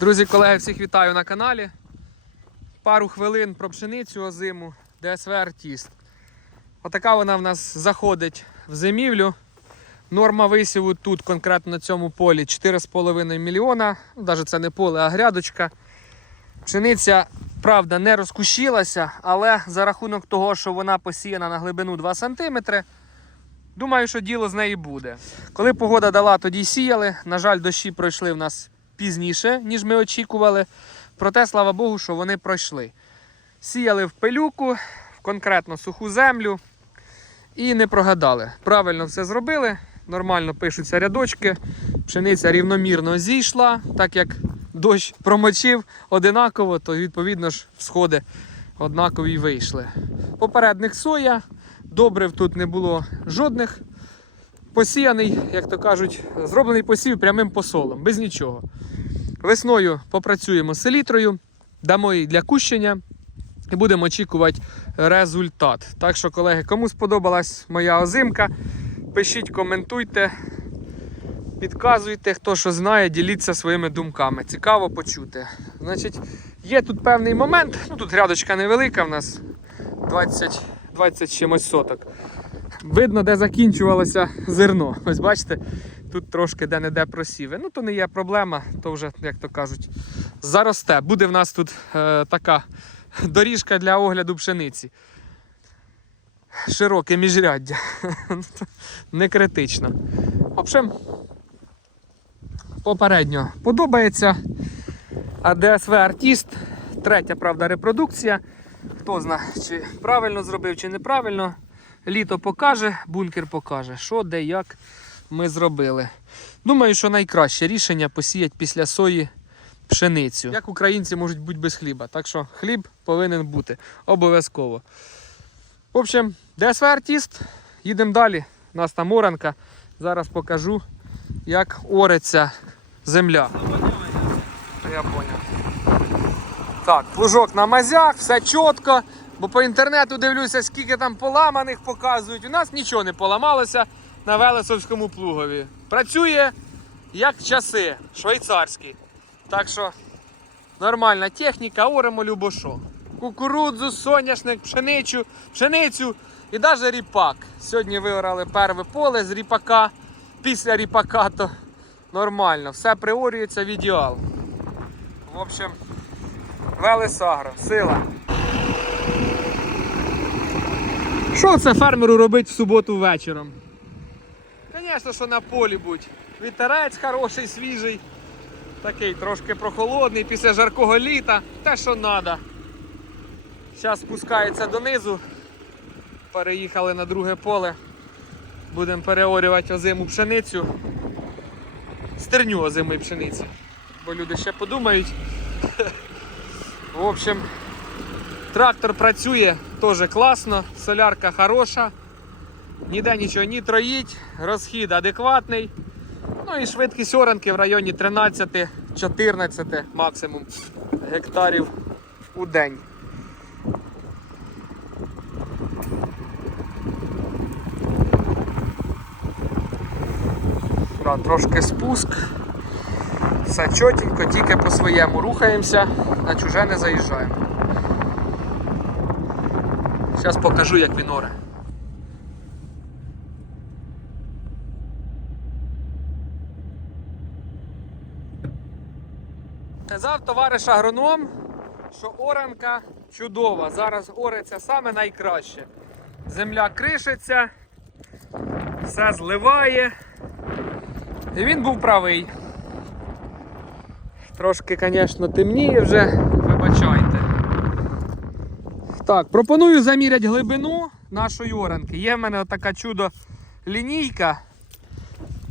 Друзі, колеги, всіх вітаю на каналі. Пару хвилин про пшеницю озиму ДСВ Артіст. Отака вона в нас заходить в зимівлю. Норма висіву тут конкретно на цьому полі 4,5 мільйона. Навіть це не поле, а грядочка. Пшениця, правда, не розкущилася, але за рахунок того, що вона посіяна на глибину 2 см, думаю, що діло з неї буде. Коли погода дала, тоді сіяли. На жаль, дощі пройшли в нас пізніше, ніж ми очікували. Проте, слава Богу, що вони пройшли. Сіяли в пилюку, в конкретно суху землю і не прогадали. Правильно все зробили, нормально пишуться рядочки, пшениця рівномірно зійшла, так як дощ промочив одинаково, то відповідно ж всходи однакові вийшли. Попередник соя, добрив тут не було жодних. Посіяний, як то кажуть, зроблений посів прямим посолом, без нічого. Весною попрацюємо з селітрою, дамо їй для кущення і будемо очікувати результат. Так що, колеги, кому сподобалась моя озимка, пишіть, коментуйте, підказуйте, хто що знає, діліться своїми думками. Цікаво почути. Значить, є тут певний момент, ну тут грядочка невелика в нас 20, 20 чимось соток. Видно, де закінчувалося зерно. Ось бачите, тут трошки де-не-де просіви. Ну, то не є проблема, то вже, як то кажуть, заросте. Буде в нас тут е, така доріжка для огляду пшениці. Широке міжряддя. не критично. В попередньо подобається. ДСВ Артіст, третя, правда, репродукція. Хто знає, чи правильно зробив, чи неправильно. Літо покаже, бункер покаже, що, де, як ми зробили. Думаю, що найкраще рішення посіяти після сої пшеницю. Як українці можуть бути без хліба. Так що хліб повинен бути обов'язково. В общем, ДСВ Артіст. Їдемо далі. У нас там оранка. Зараз покажу, як ориться земля. Я поняв. Так, плужок на мазях, все чітко. Бо по інтернету дивлюся, скільки там поламаних показують. У нас нічого не поламалося на Велесовському плугові. Працює як часи, швейцарські. Так що нормальна техніка, оремо любошо. Кукурудзу, соняшник, пшеницю, пшеницю і навіть ріпак. Сьогодні виорали перве поле з ріпака. Після ріпака то нормально. Все приорюється в ідеал. В общем, Велесагро, сила. Що це фермеру робить в суботу вечором? Звісно, що на полі будь. Вітерець хороший, свіжий, такий трошки прохолодний після жаркого літа, те, що треба. Зараз спускається донизу. Переїхали на друге поле. Будемо переорювати озиму пшеницю. Стерню озимої пшениці. Бо люди ще подумають. В общем, Трактор працює теж класно, солярка хороша, ніде нічого не троїть, розхід адекватний. Ну і швидкість оранки в районі 13-14 максимум гектарів у день. Трошки спуск. Все чотенько, тільки по своєму рухаємося, на чуже не заїжджаємо. Зараз покажу, як він оре. Казав товариш агроном, що оранка чудова. Зараз ориться саме найкраще. Земля кришиться, все зливає. І він був правий. Трошки, звісно, темніє вже, вибачайте. Так, пропоную заміряти глибину нашої оранки. Є в мене така чудо лінійка.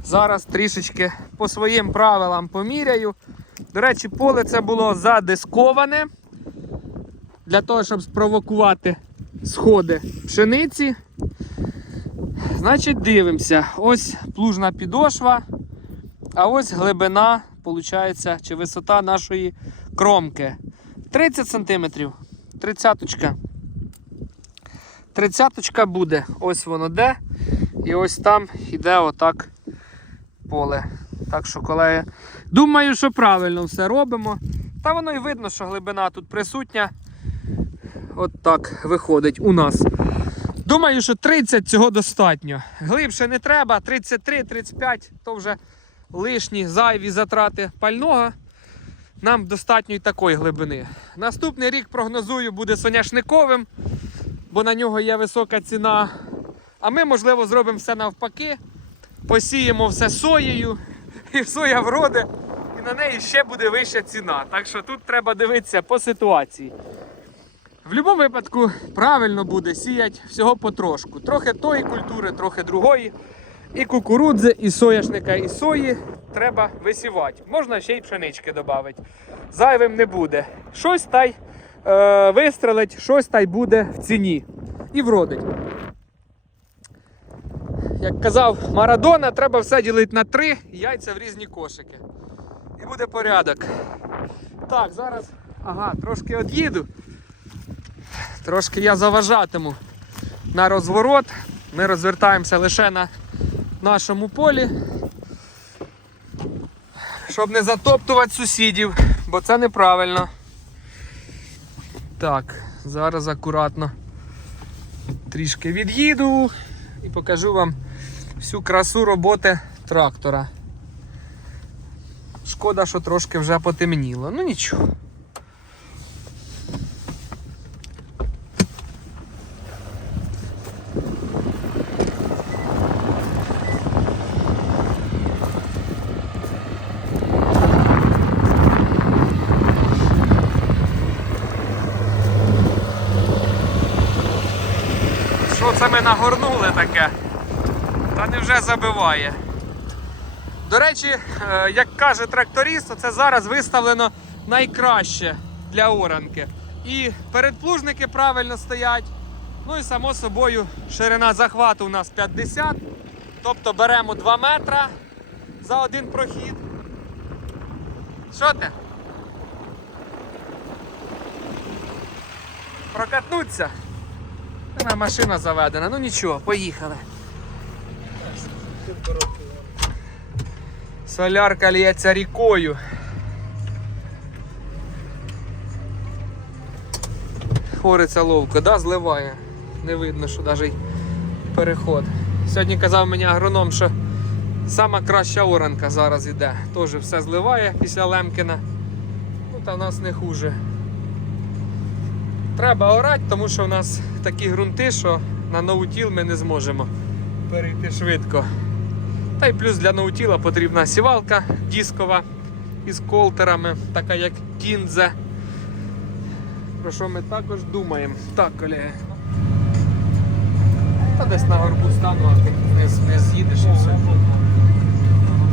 Зараз трішечки по своїм правилам поміряю. До речі, поле це було задисковане. Для того, щоб спровокувати сходи пшениці. Значить, дивимося. Ось плужна підошва, а ось глибина, виходить, чи висота нашої кромки. 30 см. Тридцяточка. Тридцяточка буде. Ось воно де. І ось там іде отак поле. Так що, колеги, Думаю, що правильно все робимо. Та воно і видно, що глибина тут присутня. От так виходить у нас. Думаю, що 30 цього достатньо. Глибше не треба, 33-35 то вже лишні зайві затрати пального. Нам достатньо і такої глибини. Наступний рік прогнозую буде соняшниковим, бо на нього є висока ціна. А ми, можливо, зробимо все навпаки. Посіємо все соєю, і соя вроде, і на неї ще буде вища ціна. Так що тут треба дивитися по ситуації. В будь-якому випадку правильно буде сіяти всього потрошку. Трохи тої культури, трохи другої. І кукурудзи, і соняшника, і сої треба висівати. Можна ще й пшенички додати. Зайвим не буде. Щось та й е, вистрелить, щось та й буде в ціні. І вродить. Як казав Марадона, треба все ділити на три яйця в різні кошики. І буде порядок. Так, зараз. Ага, трошки од'їду. Трошки я заважатиму на розворот. Ми розвертаємося лише на нашому полі. Щоб не затоптувати сусідів, бо це неправильно. Так, зараз акуратно трішки від'їду і покажу вам всю красу роботи трактора. Шкода, що трошки вже потемніло. Ну нічого. Ми нагорнули таке? Та не вже забиває. До речі, е, як каже тракторист, це зараз виставлено найкраще для оранки. І передплужники правильно стоять. Ну і само собою ширина захвату у нас 50. Тобто беремо 2 метра за один прохід. Що ти? Прокатнуться. Та машина заведена, ну нічого, поїхали. Солярка лється рікою. Хориться ловко, да, зливає. Не видно, що навіть переход. Сьогодні казав мені агроном, що сама краща оранка зараз іде. Теж все зливає після Лемкіна. Ну та в нас не хуже. Треба орати, тому що в нас такі ґрунти, що на ноутіл ми не зможемо перейти швидко. Та й плюс для ноутіла потрібна сівалка дискова із колтерами, така як кінзе. Про що ми також думаємо. Так, колеги. Та десь на горбу стану, а ти не, з'їдеш і все.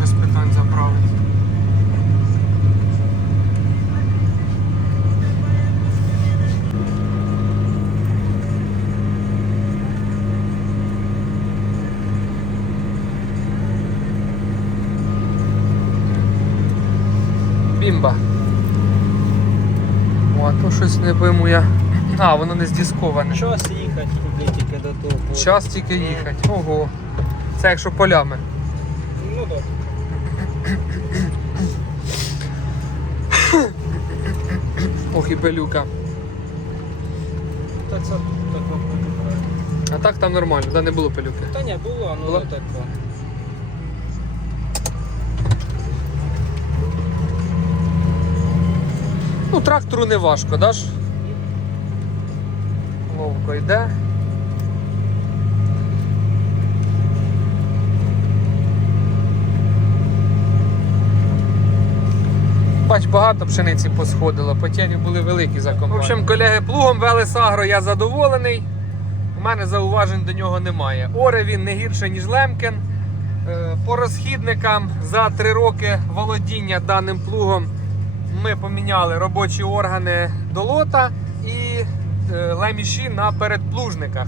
Без питань заправить. Бімба. О, а то щось не пойму я. А, воно не здісковане. Час їхати туди тільки до того. Час тільки їхати. Ого. Це якщо полями. Ну так. Ох і пилюка. Та це так. А так там нормально, да, не було пилюки. Та ні, було, ну Була? так. Ну, трактору не важко, да ж? Ловко йде. Бач, багато пшениці посходило, потері були великі за комбайн. В общем, колеги, плугом Велес Агро я задоволений. У мене зауважень до нього немає. Оре він не гірше, ніж Лемкін. Е, По розхідникам за три роки володіння даним плугом ми поміняли робочі органи до лота і е, леміші на передплужниках.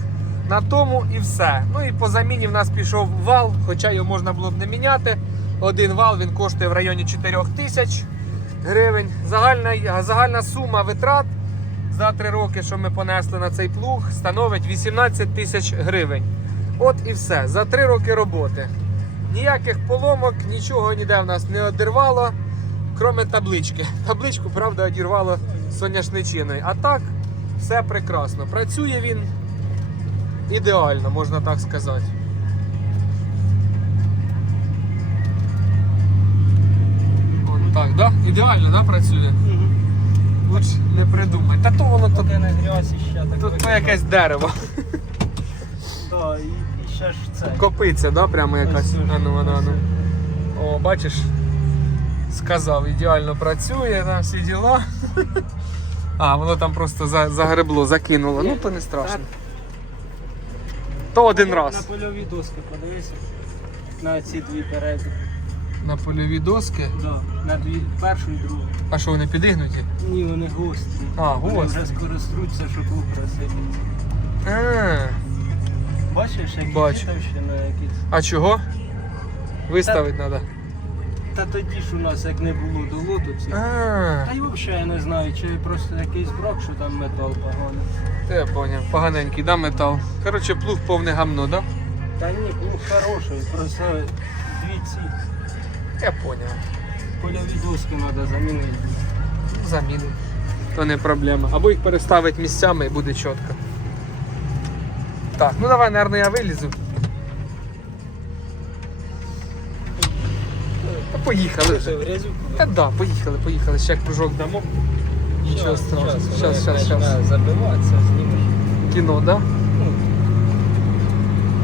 На тому і все. Ну і по заміні в нас пішов вал, хоча його можна було б не міняти. Один вал він коштує в районі 4 тисяч гривень. Загальна, загальна сума витрат за три роки, що ми понесли на цей плуг, становить 18 тисяч гривень. От і все. За три роки роботи. Ніяких поломок, нічого ніде в нас не одірвало. Кроме таблички. Табличку, правда, одірвало соняшничиною. А так, все прекрасно. Працює він ідеально, можна так сказати. От так, да? Ідеально, да, працює? Лучше не придумай. Та то воно тут, Поки не грязь ще так. тут то якесь дерево. Да, і, і ще ж це. Копиться, да, прямо якась. Ану, ану, ану. О, бачиш? Сказав, ідеально працює, там всі діла. А, воно там просто за- загребло, закинуло. Ну то не страшно. То один На польові доски подивися. На ці дві переді. На польові доски. Да, на дві, першу і другу. А що вони підігнуті? Ні, вони гострі. А, гості. Вони гострі. вже скоро струться, щоб лук розсипеться. А, Бачиш, які Бачу. дітовщина якісь. а чого? Виставити треба. Та тоді ж у нас як не було долоту цих. А, Та й взагалі я не знаю, чи просто якийсь брак, що там метал поганий. то я поняв. Поганенький, да, метал. Коротше, плуг повне гамно, да? Та ні, плуг хороший, просто дві ці Я поняв. польові доски треба замінити. Ну, Замінимо. То не проблема. Або їх переставити місцями і буде чітко. Так, ну давай, наверное, я вилізу. Поїхали вже. Та да, поїхали, поїхали. Ще як прыжок дамо. Нічого страшного. Зараз, зараз, зараз. Забиватися, знімеш. Кіно, да?